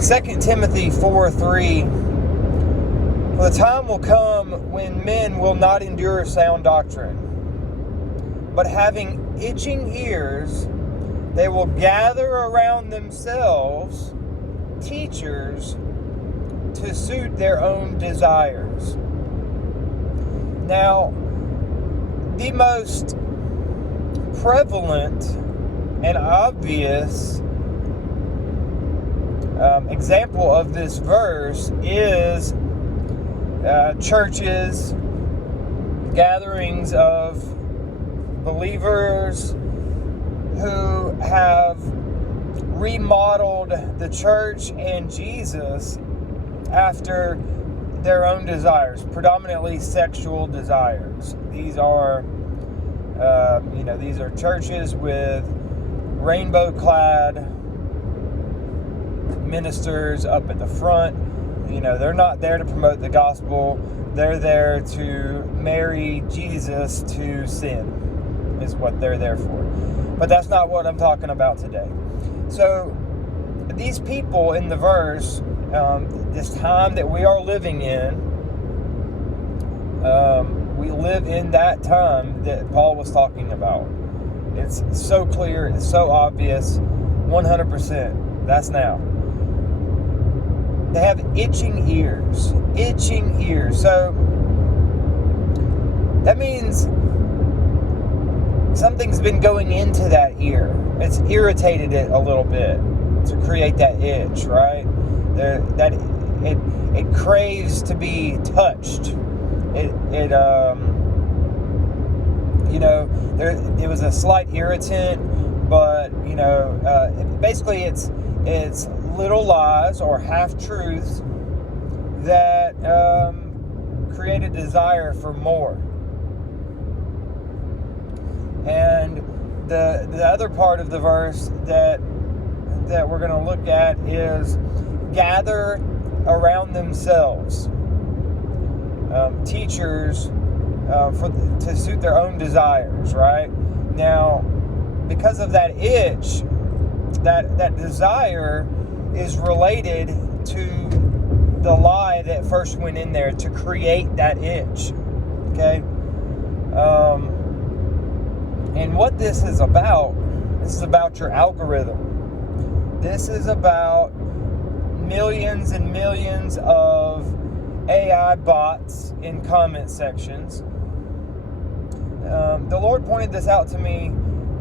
2 Timothy 4:3, for the time will come when men will not endure sound doctrine, but having itching ears, they will gather around themselves teachers to suit their own desires. Now, the most prevalent and obvious example of this verse is churches, gatherings of believers who have remodeled the church and Jesus after their own desires, predominantly sexual desires. These are, these are churches with rainbow-clad ministers up at the front. They're not there to promote the gospel. They're there to marry Jesus to sin, is what they're there for. But that's not what I'm talking about today. So these people in the verse, this time that we are living in, we live in that time that Paul was talking about. It's so clear, it's so obvious, 100%. That's now. They have itching ears. So that means something's been going into that ear. It's irritated it a little bit to create that itch, right? It craves to be touched. It was a slight irritant, but basically it's little lies or half-truths that create a desire for more. And the other part of the verse that we're going to look at is gather around themselves teachers to suit their own desires, right? Now, because of that itch, that desire is related to the lie that first went in there to create that itch. Okay? And what this is about your algorithm. This is about millions and millions of AI bots in comment sections. The Lord pointed this out to me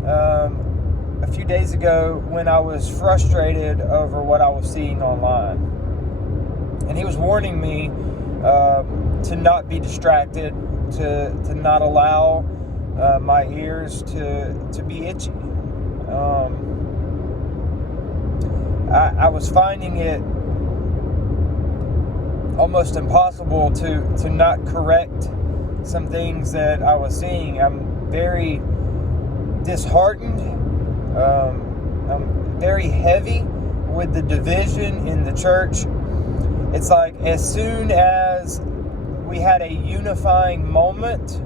a few days ago when I was frustrated over what I was seeing online. And He was warning me to not be distracted, to not allow my ears to be itchy. I was finding it almost impossible to not correct some things that I was seeing. I'm very disheartened. I'm very heavy with the division in the church. It's like as soon as we had a unifying moment,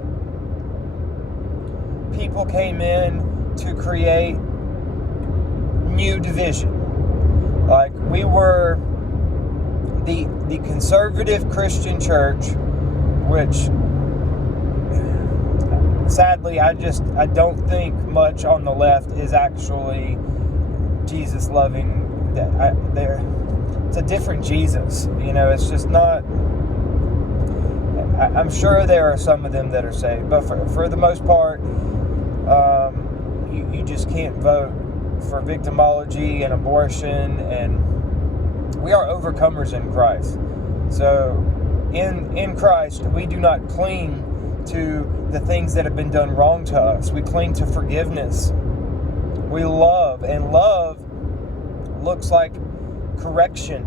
people came in to create new division. Like we were the conservative Christian church, which sadly I don't think much on the left is actually Jesus loving. It's a different Jesus. It's just not. I'm sure there are some of them that are saved, but for the most part, you just can't vote for victimology and abortion, and we are overcomers in Christ. So in Christ, we do not cling to the things that have been done wrong to us. We cling to forgiveness. We love, and love looks like correction,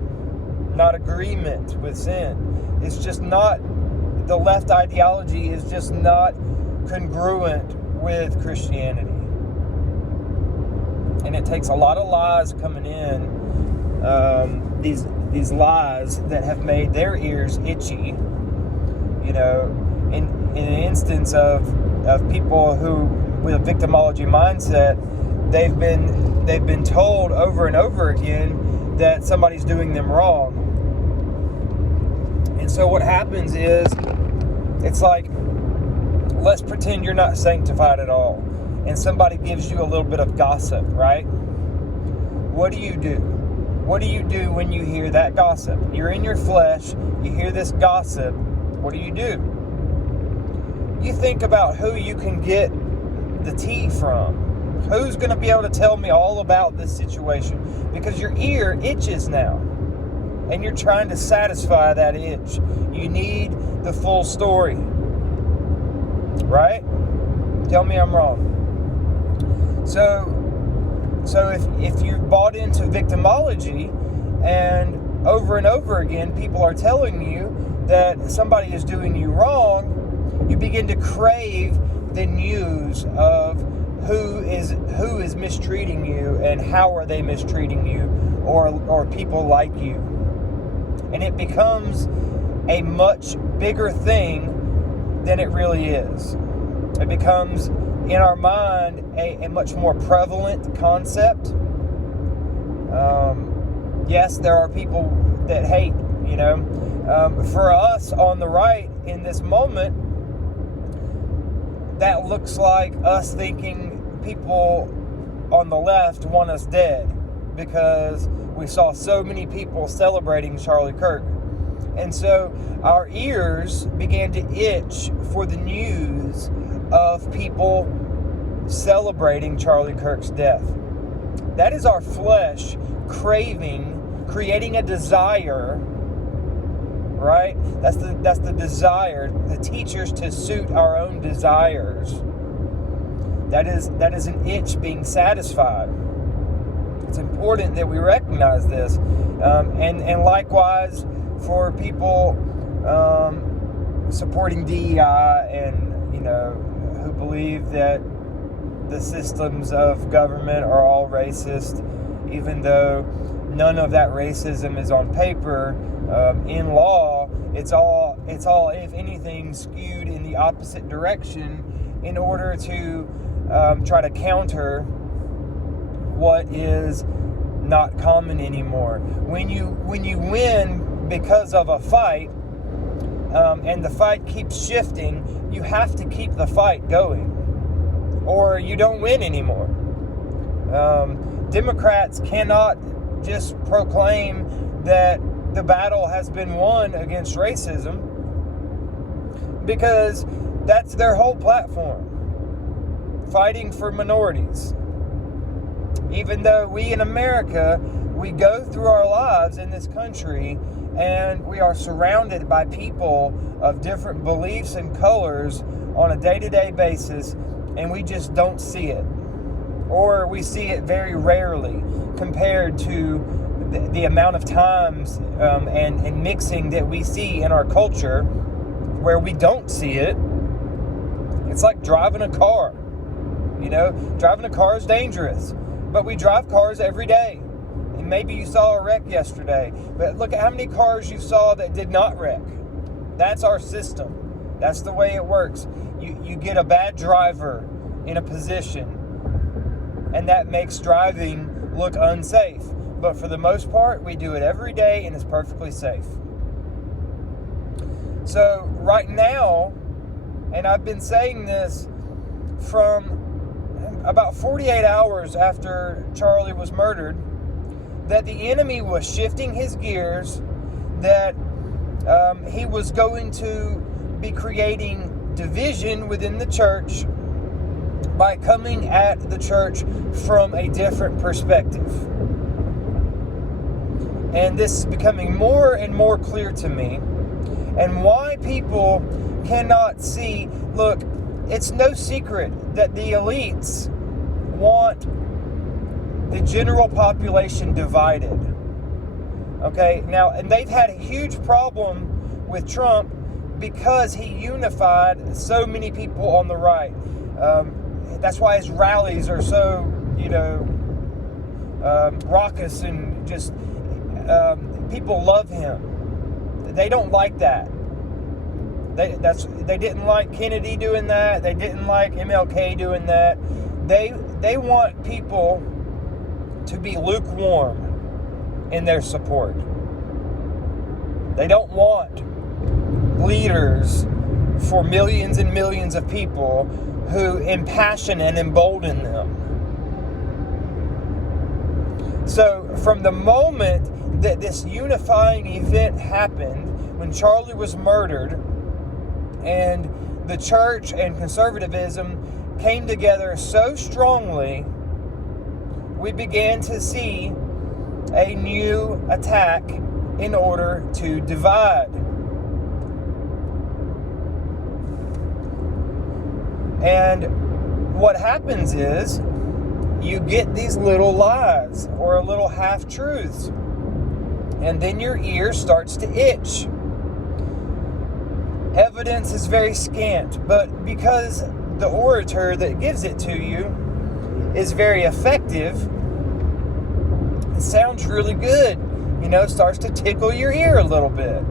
not agreement with sin. It's just not, the left ideology is just not congruent with Christianity. And it takes a lot of lies coming in, these lies that have made their ears itchy. In an instance of people who, with a victimology mindset, they've been told over and over again that somebody's doing them wrong. And so what happens is, it's like, let's pretend you're not sanctified at all, and somebody gives you a little bit of gossip, right? What do you do? What do you do when you hear that gossip? You're in your flesh, you hear this gossip, what do? You think about who you can get the tea from. Who's going to be able to tell me all about this situation? Because your ear itches now, and you're trying to satisfy that itch. You need the full story, right? Tell me I'm wrong. So if you've bought into victimology, and over again people are telling you that somebody is doing you wrong, you begin to crave the news of who is mistreating you, and how are they mistreating you, or people like you. And it becomes a much bigger thing than it really is. It becomes, in our mind, a much more prevalent concept. Yes, there are people that hate, for us on the right in this moment, that looks like us thinking people on the left want us dead, because we saw so many people celebrating Charlie Kirk. And so our ears began to itch for the news of people celebrating Charlie Kirk's death. That is our flesh craving, creating a desire, right? That's the desire, the teachers to suit our own desires. That is an itch being satisfied. It's important that we recognize this, and likewise for people supporting DEI, and who believe that the systems of government are all racist, even though none of that racism is on paper. In law, it's all if anything skewed in the opposite direction in order to try to counter what is not common anymore. When you win because of a fight, and the fight keeps shifting, you have to keep the fight going, or you don't win anymore. Democrats cannot just proclaim that the battle has been won against racism, because that's their whole platform, fighting for minorities. Even though we in America, we go through our lives in this country, and we are surrounded by people of different beliefs and colors on a day-to-day basis, and we just don't see it. Or we see it very rarely compared to the amount of times and mixing that we see in our culture where we don't see it. It's like driving a car. Driving a car is dangerous, but we drive cars every day. And maybe you saw a wreck yesterday, but look at how many cars you saw that did not wreck. That's our system. That's the way it works. You get a bad driver in a position, and that makes driving look unsafe. But for the most part, we do it every day, and it's perfectly safe. So right now, and I've been saying this from about 48 hours after Charlie was murdered, that the enemy was shifting his gears, that he was going to be creating division within the church by coming at the church from a different perspective. And this is becoming more and more clear to me, and why people cannot see. Look, it's no secret that the elites want the general population divided. Okay, now, and they've had a huge problem with Trump because he unified so many people on the right. That's why his rallies are so, raucous, and just people love him. They don't like that. They didn't like Kennedy doing that. They didn't like MLK doing that. They want people to be lukewarm, in their support. They don't want leaders for millions and millions of people who impassion and embolden them. So from the moment that this unifying event happened, when Charlie was murdered, and the church and conservatism came together so strongly, we began to see a new attack in order to divide. And what happens is you get these little lies or little half-truths, and then your ear starts to itch. Evidence is very scant, but because the orator that gives it to you is very effective, it sounds really good, starts to tickle your ear a little bit.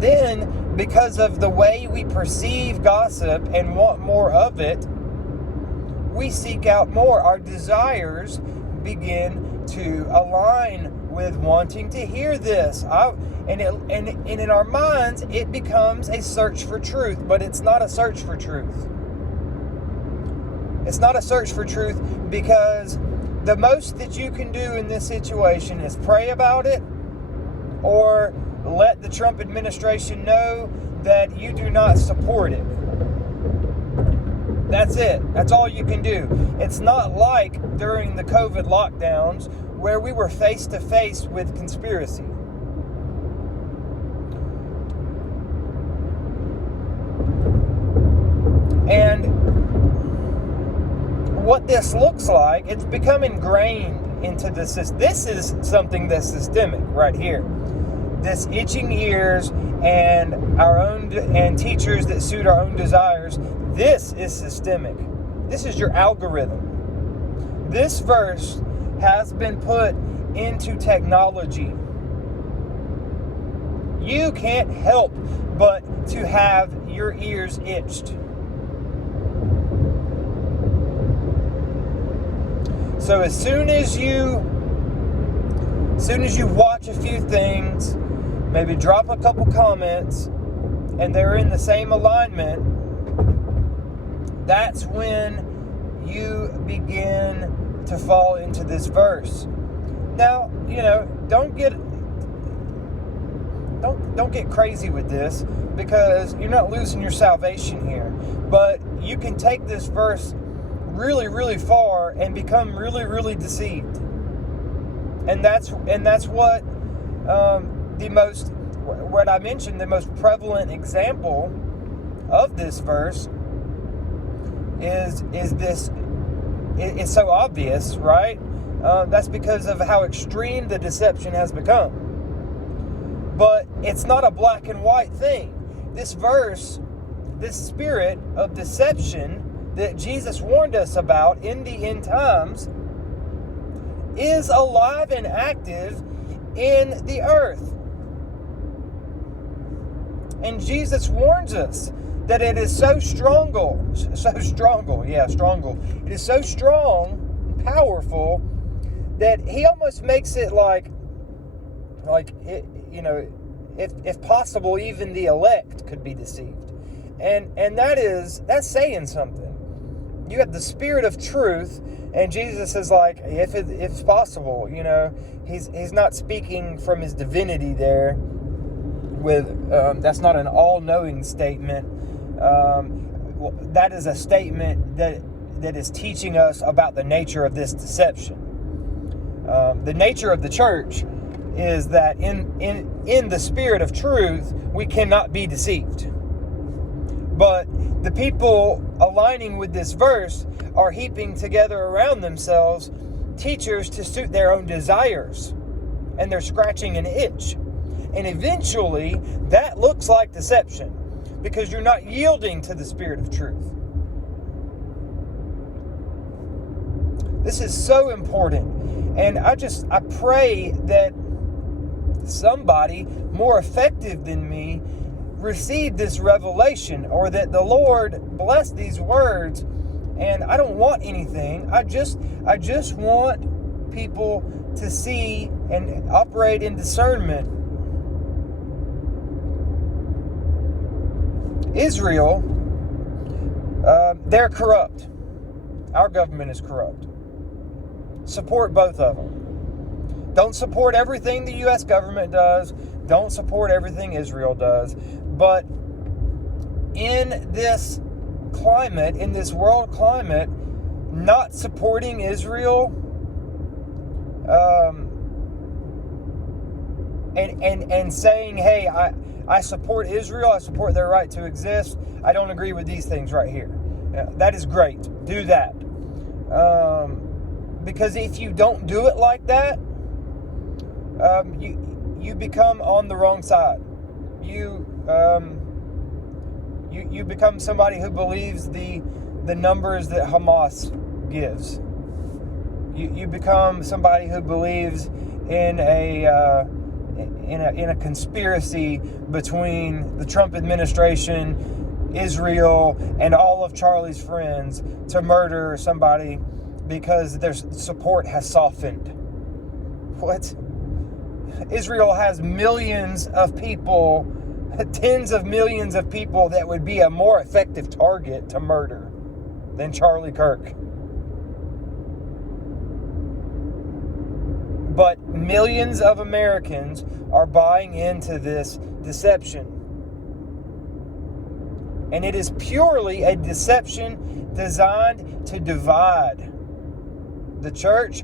Then, because of the way we perceive gossip and want more of it, we seek out more. Our desires begin to align with wanting to hear this. And in our minds, it becomes a search for truth, but it's not a search for truth. It's not a search for truth, because the most that you can do in this situation is pray about it, or let the Trump administration know that you do not support it. That's it. That's all you can do. It's not like during the COVID lockdowns where we were face to face with conspiracy. And what this looks like, it's become ingrained into the system. This is something that's systemic right here. This itching ears and and teachers that suit our own desires. This is systemic. This is your algorithm. This verse has been put into technology. You can't help but to have your ears itched. So as soon as you watch a few things, maybe drop a couple comments, and they're in the same alignment, that's when you begin to fall into this verse. Now, don't get crazy with this, because you're not losing your salvation here. But you can take this verse really, really far and become really, really deceived. And that's what what I mentioned, the most prevalent example of this verse is this. It's so obvious, right? That's because of how extreme the deception has become. But it's not a black and white thing. This verse, this spirit of deception that Jesus warned us about in the end times, is alive and active in the earth. And Jesus warns us that it is so strong. It is so strong and powerful that he almost makes it like it, if possible, even the elect could be deceived. And that's saying something. You have the Spirit of truth, and Jesus is like, if it's possible, he's not speaking from his divinity there. That's not an all-knowing statement. That is a statement that is teaching us about the nature of this deception. The nature of the church is that in the Spirit of truth, we cannot be deceived. But the people aligning with this verse are heaping together around themselves teachers to suit their own desires, and they're scratching an itch. And eventually, that looks like deception, because you're not yielding to the Spirit of truth. This is so important. And I pray that somebody more effective than me received this revelation, or that the Lord bless these words. And I don't want anything. I just want people to see and operate in discernment. Israel, they're corrupt. Our government is corrupt. Support both of them. Don't support everything the U.S. government does. Don't support everything Israel does. But in this climate, in this world climate, not supporting Israel and saying, hey, I support Israel, I support their right to exist, I don't agree with these things right here. That is great. Do that. Because if you don't do it like that, you become on the wrong side. You become somebody who believes the numbers that Hamas gives. You become somebody who believes in a conspiracy between the Trump administration, Israel, and all of Charlie's friends to murder somebody because their support has softened. What? Israel has millions of people, tens of millions of people that would be a more effective target to murder than Charlie Kirk. But millions of Americans are buying into this deception. And it is purely a deception designed to divide the church